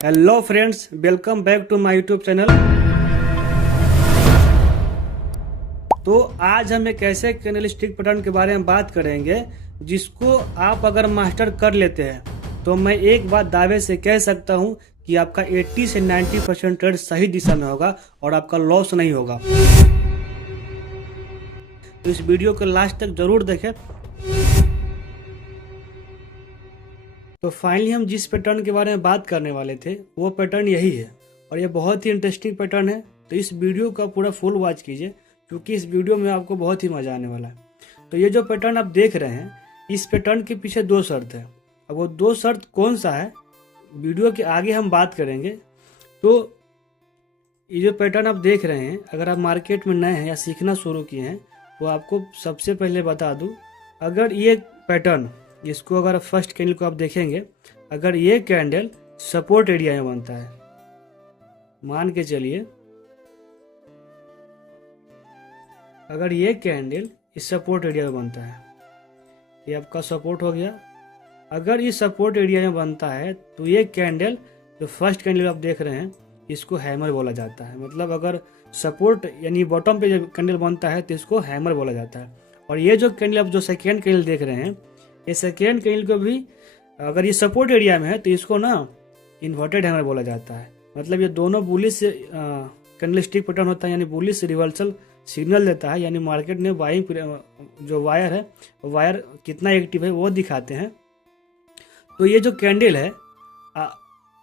Hello friends, welcome back to my YouTube channel. तो आज हम एक ऐसे कैंडलस्टिक पैटर्न के बारे में बात करेंगे जिसको आप अगर मास्टर कर लेते हैं तो मैं एक बात दावे से कह सकता हूं कि आपका 80 से 90% ट्रेड सही दिशा में होगा और आपका लॉस नहीं होगा। तो इस वीडियो को लास्ट तक जरूर देखें। तो फाइनली हम जिस पैटर्न के बारे में बात करने वाले थे वो पैटर्न यही है और ये बहुत ही इंटरेस्टिंग पैटर्न है। तो इस वीडियो का पूरा फुल वॉच कीजिए क्योंकि इस वीडियो में आपको बहुत ही मजा आने वाला है। तो ये जो पैटर्न आप देख रहे हैं, इस पैटर्न के पीछे दो शर्त है। अब वो दो शर्त कौन सा है वीडियो के आगे हम बात करेंगे। तो ये जो पैटर्न आप देख रहे हैं, अगर आप मार्केट में नए हैं या सीखना शुरू किए हैं तो आपको सबसे पहले बता दूं, अगर ये पैटर्न इसको अगर फर्स्ट कैंडल को आप देखेंगे, अगर ये कैंडल सपोर्ट एरिया में बनता है, मान के चलिए अगर ये कैंडल इस सपोर्ट एरिया में बनता है, ये आपका सपोर्ट हो गया। अगर इस सपोर्ट एरिया में बनता है तो ये कैंडल जो फर्स्ट कैंडल आप देख रहे हैं इसको हैमर बोला जाता है। मतलब अगर सपोर्ट यानी बॉटम पे जब कैंडल बनता है तो इसको हैमर बोला जाता है। और ये जो कैंडल आप जो सेकेंड कैंडल देख रहे हैं, ये सेकेंड कैंडल को भी अगर ये सपोर्ट एरिया में है तो इसको ना इन्वर्टेड हैमर बोला जाता है। मतलब ये दोनों बुलिश कैंडलस्टिक पैटर्न होता है, यानी बुलिश रिवर्सल सिग्नल देता है, यानी मार्केट में बाइंग जो वायर है, वायर कितना एक्टिव है वो दिखाते हैं। तो ये जो कैंडल है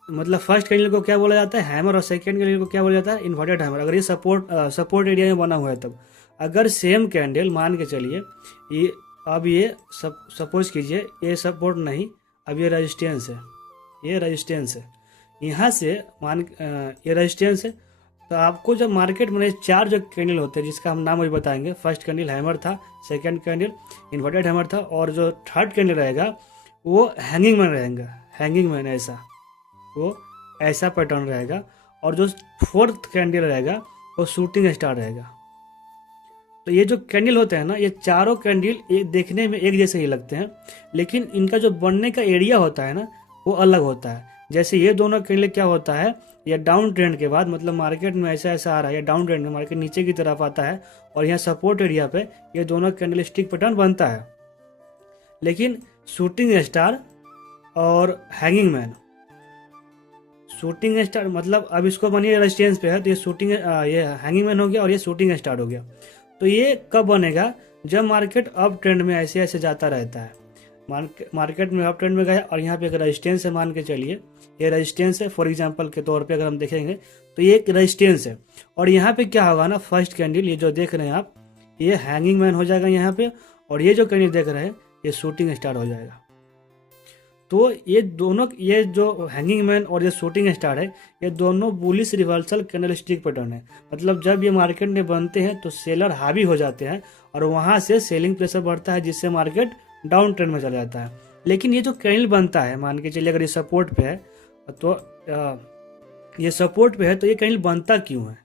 मतलब फर्स्ट कैंडल को क्या बोला जाता है, हैमर, और सेकेंड कैंडल को क्या बोला जाता है, इन्वर्टेड हैमर। अगर ये सपोर्ट एरिया में बना हुआ है तब अगर सेम कैंडल मान के चलिए ये अब ये सपोज कीजिए ये सपोर्ट नहीं, अब ये रेजिस्टेंस है, ये रेजिस्टेंस है, यहाँ से ये रेजिस्टेंस है। तो आपको जब मार्केट में चार जो कैंडल होते हैं जिसका हम नाम अभी बताएंगे, फर्स्ट कैंडल हैमर था, सेकंड कैंडल इन्वर्टेड हैमर था, और जो थर्ड कैंडल रहेगा वो हैंगिंग मैन रहेगा। हैंगिंग मैन वो ऐसा पैटर्न रहेगा, और जो फोर्थ कैंडल रहेगा वो शूटिंग स्टार रहेगा। तो ये जो कैंडल होते हैं ना, ये चारों कैंडल देखने में एक जैसे ही लगते हैं, लेकिन इनका जो बनने का एरिया होता है ना वो अलग होता है। जैसे ये दोनों कैंडल क्या होता है, ये डाउन ट्रेंड के बाद, मतलब मार्केट में ऐसा ऐसा आ रहा है, ये डाउन ट्रेंड में मार्केट नीचे की तरफ आता है और यहाँ सपोर्ट एरिया पे ये दोनों कैंडल स्टिक पैटर्न बनता है। लेकिन शूटिंग स्टार और हैंगिंग मैन, शूटिंग स्टार मतलब अब इसको बनिए रेजिस्टेंस पे है तो ये हैंगिंग मैन हो गया और ये शूटिंग स्टार हो गया। तो ये कब बनेगा, जब मार्केट अप ट्रेंड में ऐसे ऐसे जाता रहता है। मार्केट में अप ट्रेंड में गया और यहाँ पे एक रेजिस्टेंस है, मान के चलिए ये रेजिस्टेंस है, फॉर एग्जांपल के तौर पे अगर हम देखेंगे तो ये एक रेजिस्टेंस है। और यहाँ पे क्या होगा ना, फर्स्ट कैंडल ये जो देख रहे हैं आप, ये हैंगिंग मैन हो जाएगा यहाँ पे, और ये जो कैंडल देख रहे हैं ये शूटिंग स्टार हो जाएगा। तो ये दोनों, ये जो हैंगिंग मैन और ये शूटिंग स्टार है, ये दोनों बुलिश रिवर्सल कैंडलस्टिक पैटर्न है। मतलब जब ये मार्केट में बनते हैं तो सेलर हावी हो जाते हैं और वहां से सेलिंग प्रेशर बढ़ता है, जिससे मार्केट डाउन ट्रेंड में चला जाता है। लेकिन ये जो कैंडल बनता है, मान के चलिए अगर ये सपोर्ट पे है तो ये सपोर्ट पे है तो ये कैंडल बनता क्यों है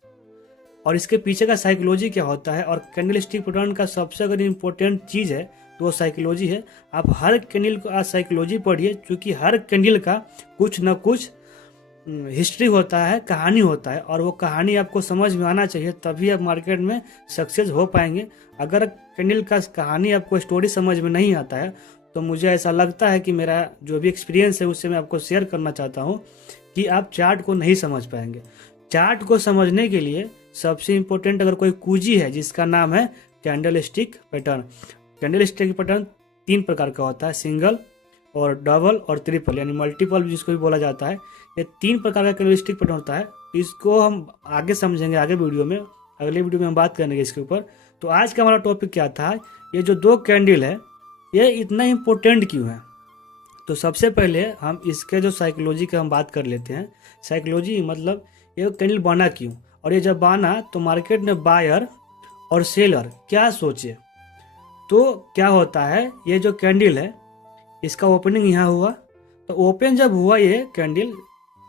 और इसके पीछे का साइकोलॉजी क्या होता है। और कैंडलस्टिक पैटर्न का सबसे अगर इम्पोर्टेंट चीज है तो वो साइकोलॉजी है। आप हर कैंडल को आज साइकोलॉजी पढ़िए, क्योंकि हर कैंडल का कुछ ना कुछ हिस्ट्री होता है, कहानी होता है, और वो कहानी आपको समझ में आना चाहिए, तभी आप मार्केट में सक्सेस हो पाएंगे। अगर कैंडल का कहानी आपको स्टोरी समझ में नहीं आता है तो मुझे ऐसा लगता है कि मेरा जो भी एक्सपीरियंस है उससे मैं आपको शेयर करना चाहता हूँ कि आप चार्ट को नहीं समझ पाएंगे। चार्ट को समझने के लिए सबसे इम्पोर्टेंट अगर कोई कुंजी है जिसका नाम है कैंडलस्टिक पैटर्न। कैंडलस्टिक पैटर्न तीन प्रकार का होता है, सिंगल और डबल और ट्रिपल, यानी मल्टीपल जिसको भी बोला जाता है। ये तीन प्रकार का कैंडलस्टिक पैटर्न होता है। इसको हम आगे समझेंगे, आगे वीडियो में, अगले वीडियो में हम बात करेंगे इसके ऊपर। तो आज का हमारा टॉपिक क्या था, ये जो दो कैंडल है ये इतना इम्पोर्टेंट क्यों है। तो सबसे पहले हम इसके जो साइकोलॉजी की हम बात कर लेते हैं। साइकोलॉजी मतलब ये कैंडल बना क्यों, और ये जब बना तो मार्केट में बायर और सेलर क्या सोचे। तो क्या होता है, ये जो कैंडल है इसका ओपनिंग यहाँ हुआ, तो ओपन जब हुआ ये कैंडल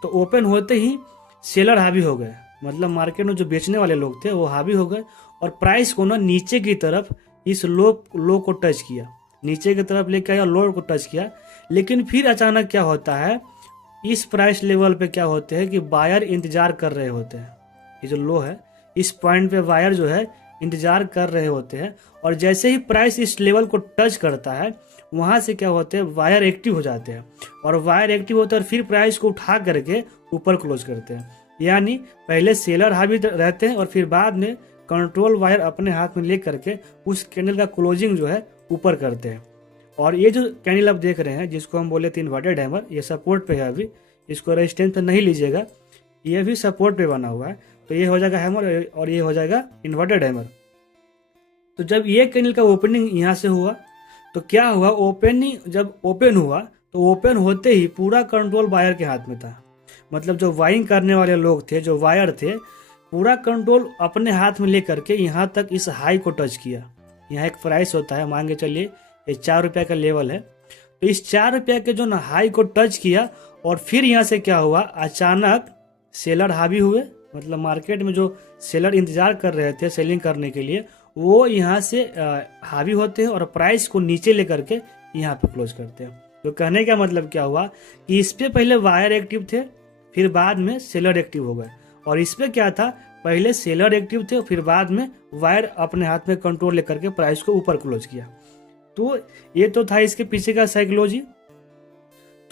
तो ओपन होते ही सेलर हावी हो गए। मतलब मार्केट में जो बेचने वाले लोग थे वो हावी हो गए और प्राइस को ना नीचे की तरफ इस लो को टच किया, नीचे की तरफ लेके आया, लो को टच किया। लेकिन फिर अचानक क्या होता है, इस प्राइस लेवल पे क्या होते हैं कि बायर इंतजार कर रहे होते हैं। ये जो लो है, इस पॉइंट पे बायर जो है इंतजार कर रहे होते हैं, और जैसे ही प्राइस इस लेवल को टच करता है वहां से क्या होते हैं, वायर एक्टिव हो जाते हैं, और वायर एक्टिव होते हैं और फिर प्राइस को उठा करके ऊपर क्लोज करते हैं। यानी पहले सेलर हावी रहते हैं और फिर बाद में कंट्रोल वायर अपने हाथ में ले करके उस कैंडल का क्लोजिंग जो है ऊपर करते हैं। और ये जो कैंडल आप देख रहे हैं जिसको हम बोले थे इन्वर्टेड हैमर, ये सपोर्ट पे है, अभी इसको रेजिस्टेंस पे नहीं लीजिएगा, ये भी सपोर्ट पे बना हुआ है। तो ये हो जाएगा हैमर और ये हो जाएगा इन्वर्टेड हैमर। तो जब ये कैंडल का ओपनिंग यहाँ से हुआ तो क्या हुआ, ओपनिंग जब ओपन हुआ तो ओपन होते ही पूरा कंट्रोल बायर के हाथ में था। मतलब जो बाइंग करने वाले लोग थे, जो वायर थे, पूरा कंट्रोल अपने हाथ में लेकर के यहाँ तक इस हाई को टच किया। यहाँ एक प्राइस होता है, मान के चलिए ये 4 रुपये का लेवल है, तो इस 4 रुपये के जो ना हाई को टच किया और फिर यहाँ से क्या हुआ, अचानक सेलर हावी हुए। मतलब मार्केट में जो सेलर इंतजार कर रहे थे सेलिंग करने के लिए, वो यहाँ से हावी होते हैं और प्राइस को नीचे लेकर के यहाँ पे क्लोज करते हैं। तो कहने का मतलब क्या हुआ कि इस पे पहले वायर एक्टिव थे, फिर बाद में सेलर एक्टिव हो गए, और इस पे क्या था, पहले सेलर एक्टिव थे फिर बाद में वायर अपने हाथ में कंट्रोल लेकर के प्राइस को ऊपर क्लोज किया। तो ये तो था इसके पीछे का साइकोलॉजी।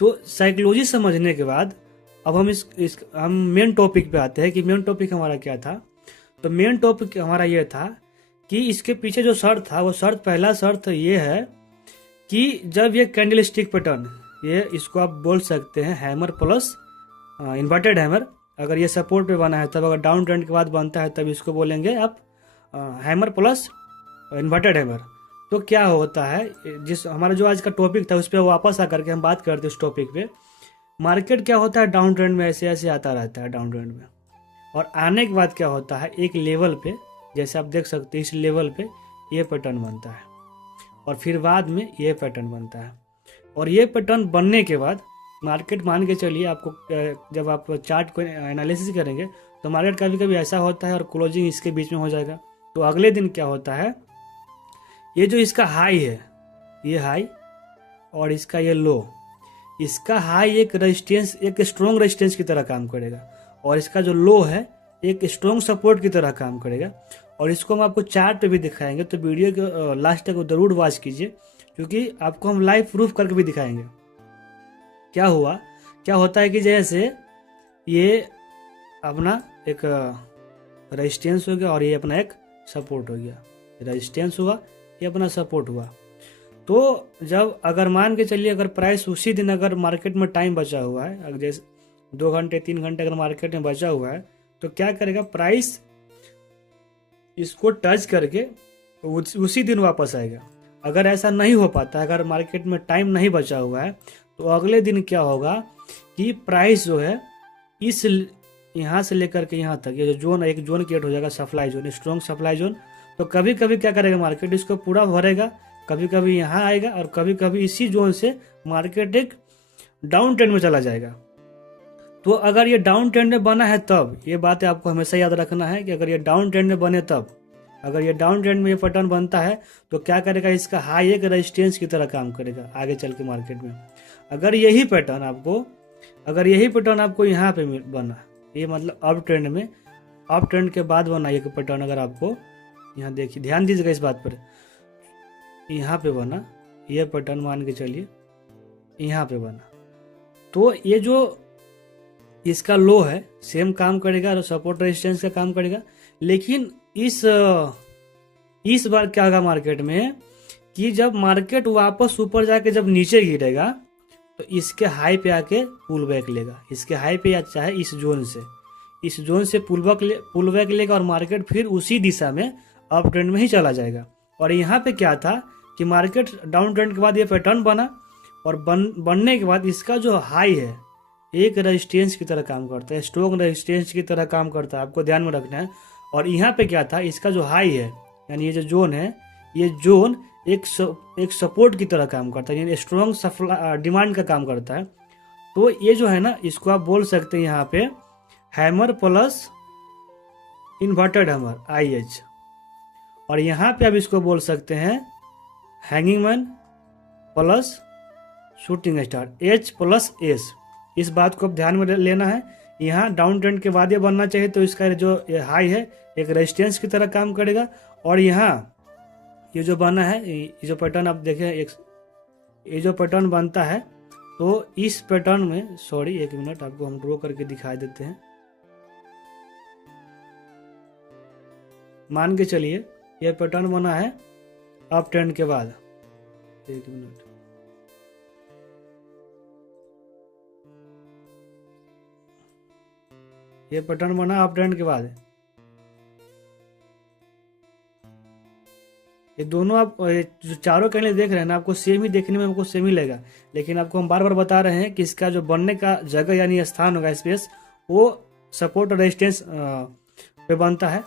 तो साइकोलॉजी समझने के बाद अब हम मेन टॉपिक पे आते हैं कि मेन टॉपिक हमारा क्या था। तो मेन टॉपिक हमारा ये था कि इसके पीछे जो शर्त था, वो शर्त, पहला शर्त ये है कि जब ये कैंडल स्टिक पैटर्न, ये इसको आप बोल सकते हैं हैमर प्लस इन्वर्टेड हैमर, अगर ये सपोर्ट पे बना है तब, अगर डाउन ट्रेंड के बाद बनता है तब इसको बोलेंगे आप हैमर प्लस इन्वर्टेड हैमर। तो क्या होता है, जिस हमारा जो आज का टॉपिक था उस पर वापस आकर के हम बात करते हैं उस टॉपिक पे। मार्केट क्या होता है, डाउन ट्रेंड में ऐसे ऐसे आता रहता है डाउन ट्रेंड में, और आने के बाद क्या होता है, एक लेवल पे, जैसे आप देख सकते हैं इस लेवल पे ये पैटर्न बनता है और फिर बाद में ये पैटर्न बनता है। और ये पैटर्न बनने के बाद मार्केट, मान के चलिए आपको, जब आप चार्ट को एनालिसिस करेंगे तो मार्केट कभी कभी ऐसा होता है और क्लोजिंग इसके बीच में हो जाएगा। तो अगले दिन क्या होता है, ये जो इसका हाई है, ये हाई और इसका ये लो, इसका हाई एक रेजिस्टेंस, एक स्ट्रॉन्ग रेजिस्टेंस की तरह काम करेगा, और इसका जो लो है एक स्ट्रॉन्ग सपोर्ट की तरह काम करेगा। और इसको हम आपको चार्ट पे भी दिखाएंगे, तो वीडियो के लास्ट तक जरूर वॉच कीजिए, क्योंकि आपको हम लाइव प्रूफ करके भी दिखाएंगे। क्या हुआ, क्या होता है कि जैसे ये अपना एक रेजिस्टेंस हो गया और ये अपना एक सपोर्ट हो गया, रेजिस्टेंस हुआ, ये अपना सपोर्ट हुआ। तो जब अगर मान के चलिए अगर प्राइस उसी दिन, अगर मार्केट में टाइम बचा हुआ है, अगर जैसे 2 घंटे 3 घंटे अगर मार्केट में बचा हुआ है, तो क्या करेगा, प्राइस इसको टच करके उसी दिन वापस आएगा। अगर ऐसा नहीं हो पाता, अगर मार्केट में टाइम नहीं बचा हुआ है, तो अगले दिन क्या होगा कि प्राइस जो है इस यहाँ से लेकर के यहाँ तक, ये जो जोन, एक जोन क्रिएट हो जाएगा, supply zone, strong supply zone. तो कभी कभी क्या करेगा मार्केट, इसको पूरा भरेगा, कभी कभी यहाँ आएगा और कभी कभी इसी जोन से मार्केट एक डाउन ट्रेंड में चला जाएगा। तो अगर ये डाउन ट्रेंड में बना है तब, ये बात आपको हमेशा याद रखना है कि अगर ये डाउन ट्रेंड में बने तब, अगर ये डाउन ट्रेंड में ये पैटर्न बनता है तो क्या करेगा, इसका हाई एक रेजिस्टेंस की तरह काम करेगा आगे चल के मार्केट में। अगर यही पैटर्न आपको यहाँ पे बना, ये मतलब अप ट्रेंड में, अप ट्रेंड के बाद बना ये पैटर्न, अगर आपको यहाँ देखिए, ध्यान दीजिएगा इस बात पर, यहाँ पे बना ये पैटर्न, मान के चलिए यहाँ पे बना, तो ये जो इसका लो है सेम काम करेगा और सपोर्ट रेजिस्टेंस का काम करेगा। लेकिन इस बार क्या होगा मार्केट में कि जब मार्केट वापस ऊपर जाके जब नीचे गिरेगा तो इसके हाई पे आके पुल बैक लेगा, इसके हाई पे या चाहे इस जोन से पुल बैक लेगा और मार्केट फिर उसी दिशा में अप ट्रेंड में ही चला जाएगा। और यहाँ पे क्या था कि मार्केट डाउन ट्रेंड के बाद ये पैटर्न बना, और बनने के बाद इसका जो हाई है एक रेजिस्टेंस की तरह काम करता है, स्ट्रॉन्ग रेजिस्टेंस की तरह काम करता है, आपको ध्यान में रखना है। और यहाँ पे क्या था, इसका जो हाई है, यानी ये जो जोन है, ये जोन एक सपोर्ट की तरह काम करता है, यानी स्ट्रॉन्ग डिमांड का काम करता है। तो ये जो है ना, इसको आप बोल सकते हैं यहाँ पे hammer plus inverted hammer, IH। और यहाँ पे आप इसको बोल सकते हैं hanging man plus shooting star, H plus S। इस बात को अब ध्यान में लेना है। यहाँ डाउन ट्रेंड के बाद ये बनना चाहिए, तो इसका जो हाई है एक रेजिस्टेंस की तरह काम करेगा। और यहाँ ये जो बना है, ये जो पैटर्न आप देखें, ये जो पैटर्न बनता है, तो इस पैटर्न में, सॉरी एक मिनट, आपको हम ड्रॉ करके दिखा देते हैं। मान के चलिए ये पैटर्न बना है अप ट्रेंड के बाद, एक मिनट, ये पैटर्न बना अप ट्रेंड के बाद। ये दोनों आप जो चारों कैंडल देख रहे हैं ना, आपको सेम ही देखने में आपको सेम ही लगेगा, लेकिन आपको हम बार बार बता रहे हैं कि इसका जो बनने का जगह यानी स्थान होगा, स्पेस, वो सपोर्ट और रेजिस्टेंस पे बनता है।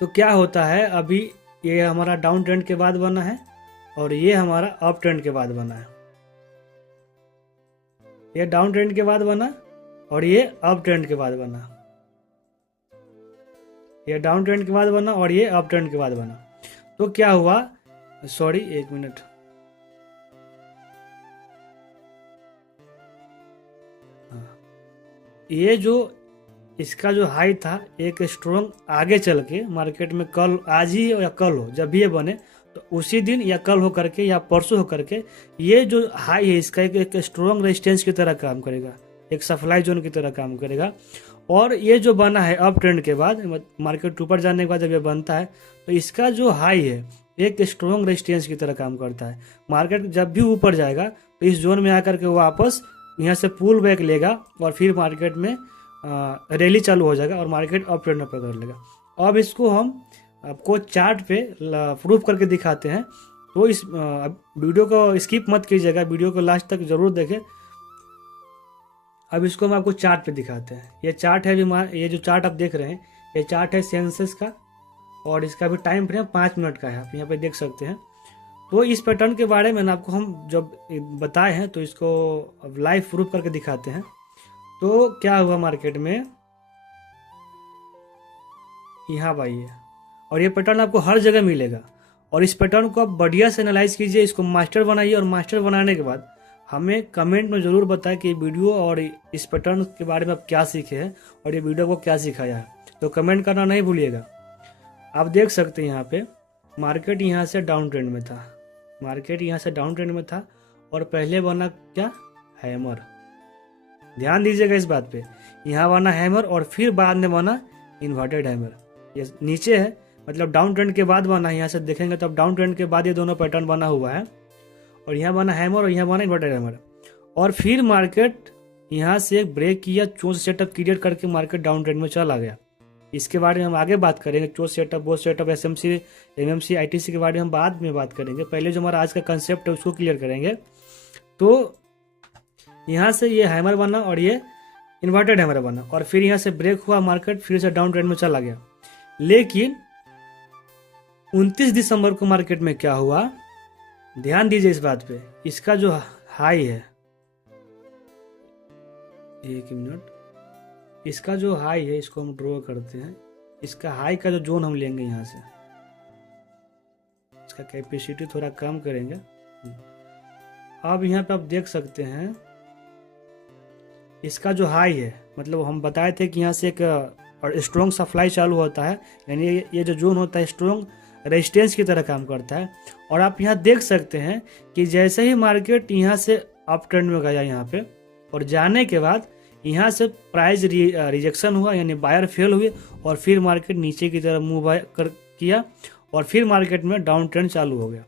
तो क्या होता है, अभी ये हमारा डाउन ट्रेंड के बाद बना है और ये हमारा अप ट्रेंड के बाद बना है। ये डाउन ट्रेंड के बाद बना और ये अप ट्रेंड के बाद बना। ये डाउन ट्रेंड के बाद बना और ये अप ट्रेंड के बाद बना। तो क्या हुआ, सॉरी एक मिनट, ये जो इसका जो हाई था एक स्ट्रॉन्ग आगे चल के मार्केट में कल, आज ही या कल हो, जब भी ये बने तो उसी दिन या कल हो करके या परसों हो करके ये जो हाई है इसका एक स्ट्रॉन्ग रेजिस्टेंस की तरह काम करेगा, एक सप्लाई जोन की तरह काम करेगा। और ये जो बना है अप ट्रेंड के बाद, मार्केट ऊपर जाने के बाद जब ये बनता है, तो इसका जो हाई है एक स्ट्रॉन्ग रेजिस्टेंस की तरह काम करता है। मार्केट जब भी ऊपर जाएगा तो इस जोन में आकर के वापस यहाँ से पुल बैक लेगा और फिर मार्केट में रैली चालू हो जाएगा और मार्केट अप ट्रेंड में पकड़ लेगा। अब इसको हम आपको चार्ट पे प्रूफ करके दिखाते हैं, तो इस वीडियो को स्किप मत कीजिएगा, वीडियो को लास्ट तक जरूर देखें। अब इसको हम आपको चार्ट पे दिखाते हैं। ये चार्ट है, ये जो चार्ट आप देख रहे हैं ये चार्ट है सेंसेक्स का, और इसका भी टाइम फ्रेम 5 मिनट का है, आप यहाँ पे देख सकते हैं। तो इस पैटर्न के बारे में आपको हम जब बताए हैं तो इसको अब लाइव प्रूफ करके दिखाते हैं। तो क्या हुआ मार्केट में, यहाँ भाई है, और ये पैटर्न आपको हर जगह मिलेगा। और इस पैटर्न को आप बढ़िया से एनालाइज कीजिए, इसको मास्टर बनाइए, और मास्टर बनाने के बाद हमें कमेंट में ज़रूर बताएं कि वीडियो और इस पैटर्न के बारे में आप क्या सीखे हैं और ये वीडियो को क्या सिखाया है। तो कमेंट करना नहीं भूलिएगा। आप देख सकते हैं यहाँ पे मार्केट यहाँ से डाउन ट्रेंड में था, मार्केट यहाँ से डाउन ट्रेंड में था और पहले बना क्या, हैमर। ध्यान दीजिएगा इस बात पे, यहाँ बना हैमर और फिर बाद में बना इन्वर्टेड हैमर। ये नीचे है, मतलब डाउन ट्रेंड के बाद बना, यहाँ से देखेंगे तो अब डाउन ट्रेंड के बाद ये दोनों पैटर्न बना हुआ है, और यहाँ बना हैमर और यहाँ बना इन्वर्टेड हैमर। और फिर मार्केट यहाँ से एक ब्रेक किया, चोज सेटअप क्रिएट करके मार्केट डाउन ट्रेंड में चला गया। इसके बारे में हम आगे बात करेंगे, chose setup, both setup, SMC, MMC, ITC के बारे में हम बाद में बात करेंगे। पहले जो हमारा आज का कंसेप्ट है उसको क्लियर करेंगे। तो यहाँ से ये हैमर बना और ये इन्वर्टेड हैमर बना, और फिर यहाँ से ब्रेक हुआ, मार्केट फिर से डाउन ट्रेंड में चला गया। लेकिन 29 दिसंबर को मार्केट में क्या हुआ, ध्यान दीजिए इस बात पे, इसका जो हाई है, एक मिनट, इसका जो हाई है इसको हम ड्रॉ करते हैं। इसका हाई का जो जोन हम लेंगे यहाँ से, इसका कैपेसिटी थोड़ा कम करेंगे। अब यहाँ पे आप देख सकते हैं इसका जो हाई है, मतलब हम बताए थे कि यहाँ से एक स्ट्रॉन्ग सप्लाई चालू होता है, यानी ये जो जोन होता है स्ट्रॉन्ग रेजिस्टेंस की तरह काम करता है। और आप यहाँ देख सकते हैं कि जैसे ही मार्केट यहाँ से अप ट्रेंड में गया यहाँ पे, और जाने के बाद यहाँ से प्राइस रिजेक्शन हुआ, यानी बायर फेल हुए, और फिर मार्केट नीचे की तरफ मूव किया, और फिर मार्केट में डाउन ट्रेंड चालू हो गया।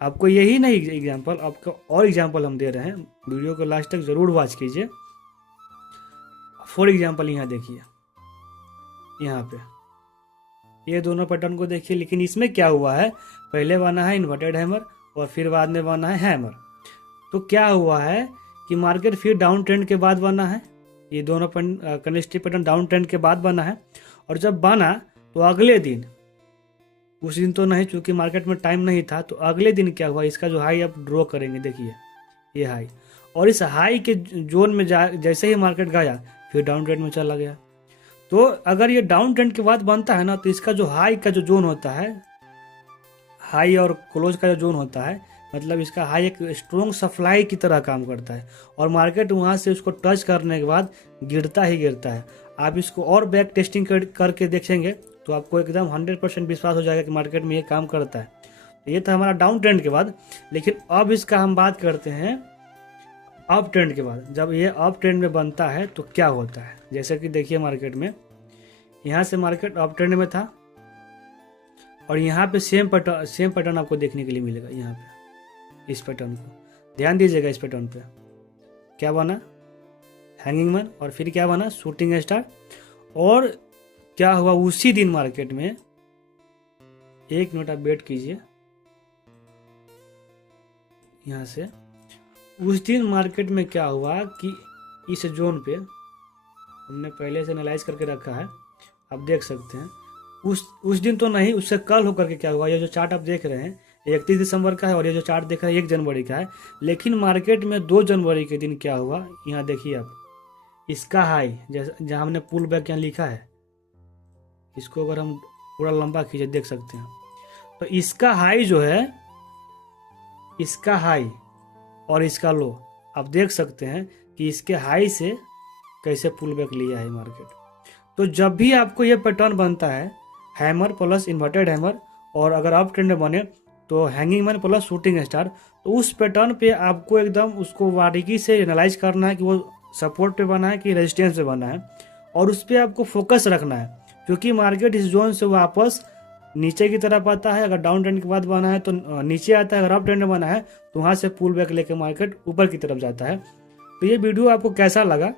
आपको यही नहीं एग्जांपल, आपको और एग्जांपल हम दे रहे हैं, वीडियो को लास्ट तक जरूर वॉच कीजिए। फॉर एग्जांपल यहाँ देखिए, यहाँ पे ये दोनों पैटर्न को देखिए, लेकिन इसमें क्या हुआ है, पहले बना है इन्वर्टेड हैमर और फिर बाद में बना है हैमर। तो क्या हुआ है कि मार्केट फिर डाउन ट्रेंड के बाद बना है, ये दोनों कैंडलस्टिक पैटर्न डाउन ट्रेंड के बाद बना है। और जब बना तो अगले दिन, उस दिन तो नहीं, चूंकि मार्केट में टाइम नहीं था, तो अगले दिन क्या हुआ, इसका जो हाई आप ड्रॉ करेंगे, देखिए ये हाई, और इस हाई के जोन में जैसे ही मार्केट गया फिर डाउन ट्रेंड में चला गया। तो अगर ये डाउन ट्रेंड के बाद बनता है ना, तो इसका जो हाई का जो जोन होता है, हाई और क्लोज का जो जोन होता है, मतलब इसका हाई एक स्ट्रॉन्ग सप्लाई की तरह काम करता है और मार्केट वहाँ से उसको टच करने के बाद गिरता ही गिरता है। आप इसको और बैक टेस्टिंग करके देखेंगे तो आपको एकदम 100% विश्वास हो जाएगा कि मार्केट में ये काम करता है। तो ये था हमारा डाउन ट्रेंड के बाद। लेकिन अब इसका हम बात करते हैं अप ट्रेंड के बाद। जब ये अप ट्रेंड में बनता है तो क्या होता है, जैसे कि देखिए मार्केट में यहाँ से मार्केट अप ट्रेंड में था और यहाँ पे सेम पैटर्न आपको देखने के लिए मिलेगा। यहाँ पे इस पैटर्न को ध्यान दीजिएगा, इस पैटर्न पे क्या बना, हैंगिंग मैन, और फिर क्या बना, शूटिंग स्टार। और क्या हुआ उसी दिन मार्केट में, एक मिनट आप वेट कीजिए, यहाँ से उस दिन मार्केट में क्या हुआ कि इस जोन पे हमने पहले से एनालाइज करके रखा है, आप देख सकते हैं। उस दिन तो नहीं, उससे कल होकर के क्या हुआ, ये जो चार्ट आप देख रहे हैं 31 दिसंबर का है और ये जो चार्ट देख रहे हैं 1 जनवरी का है। लेकिन मार्केट में 2 जनवरी के दिन क्या हुआ, यहाँ देखिए आप, इसका हाई जैसे जहाँ हमने पुल बैक यहाँ लिखा है, इसको अगर हम पूरा लंबा खींचे देख सकते हैं, तो इसका हाई जो है, इसका हाई और इसका लो, आप देख सकते हैं कि इसके हाई से कैसे पुल बैक लिया है मार्केट। तो जब भी आपको ये पैटर्न बनता है, हैमर प्लस इन्वर्टेड हैमर, और अगर अप ट्रेंड में बने तो hanging man plus shooting star, तो उस पैटर्न पे आपको एकदम उसको बारीकी से एनालाइज करना है कि वो सपोर्ट पे बना है कि रेजिस्टेंस पे बना है, और उस पर आपको फोकस रखना है। क्योंकि मार्केट इस जोन से वापस नीचे की तरफ आता है, अगर डाउन ट्रेंड के बाद बना है तो नीचे आता है, अगर अप ट्रेंड में बना है तो वहाँ से पुल बैक लेके मार्केट ऊपर की तरफ जाता है। तो ये वीडियो आपको कैसा लगा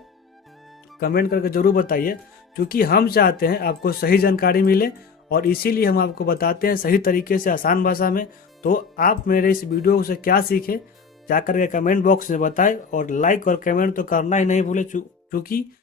कमेंट करके ज़रूर बताइए, क्योंकि हम चाहते हैं आपको सही जानकारी मिले और इसीलिए हम आपको बताते हैं सही तरीके से, आसान भाषा में। तो आप मेरे इस वीडियो से क्या सीखे जाकर के कमेंट बॉक्स में बताएं, और लाइक और कमेंट तो करना ही नहीं भूले, क्योंकि